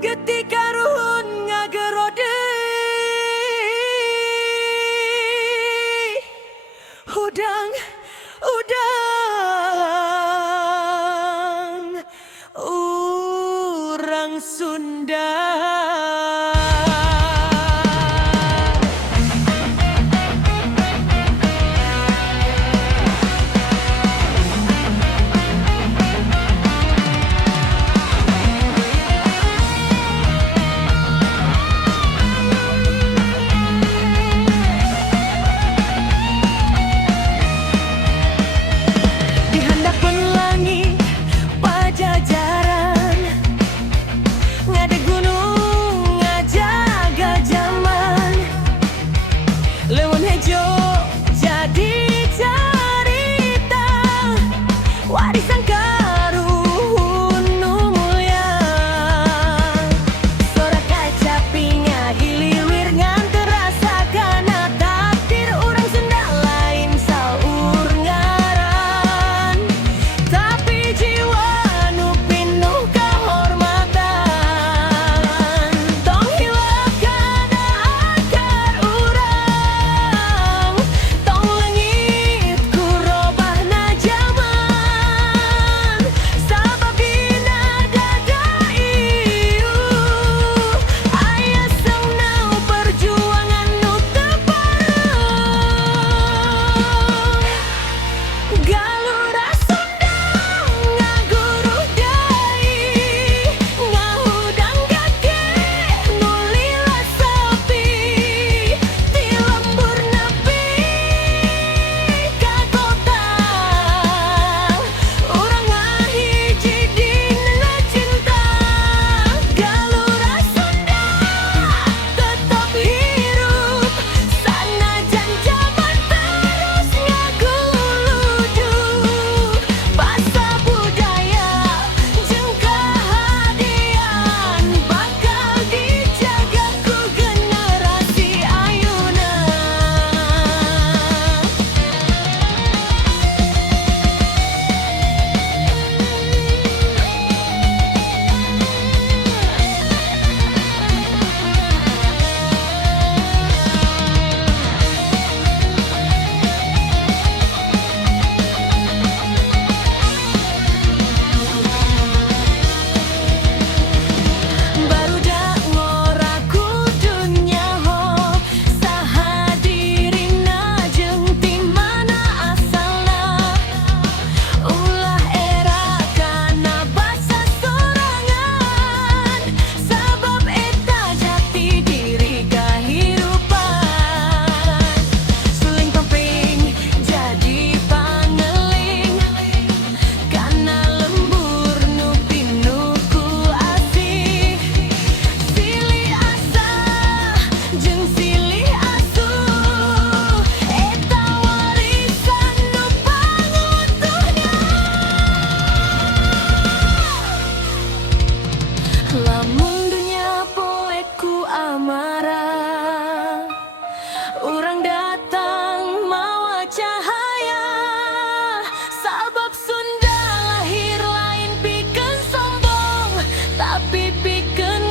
ketika ruhun ngagerode udang orang Sunda. Warisan karun nu mulia Sorak kaca pinga hiliwir ngan terasa kana takdir urang Sunda lain saur ngaran tapi jiwa nu pinuh kahormatan tong hilap kana akar urang tong leungit ku robahna jaman Lamun dunia poeku amarah urang datang mawa cahaya sabab Sunda lahir lain pikeun sombong tapi pikeun